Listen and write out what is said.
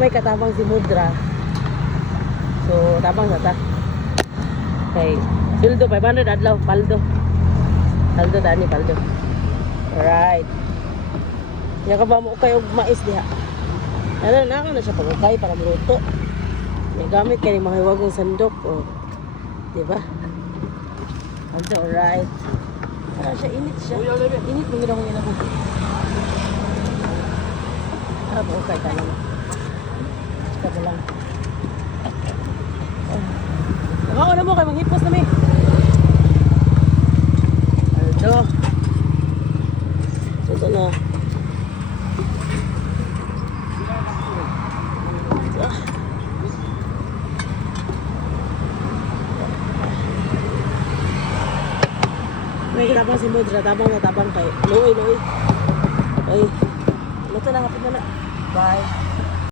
may katabang si Mudra. So, tabang na ta. Okay. Sildo, 500 adlaw. Paldo. Paldo, Dani, paldo. Alright. Yan ka ba mo kayo mais diha? Ano na siya pag-ukay para maluto. May gamit kayo mahiwagong sandok. Oh. Diba? Paldo, alright. Ano siya, init siya. Init mo gina kong ginabog. Ah, okay, tayo na. Ika ba lang. Ako na mo kayo, maghipos na may. Aldo. Ito na. May tabang si Mudra, tabang na tabang kayo. Luoy. Ay, luto na, hapit na na. Bye.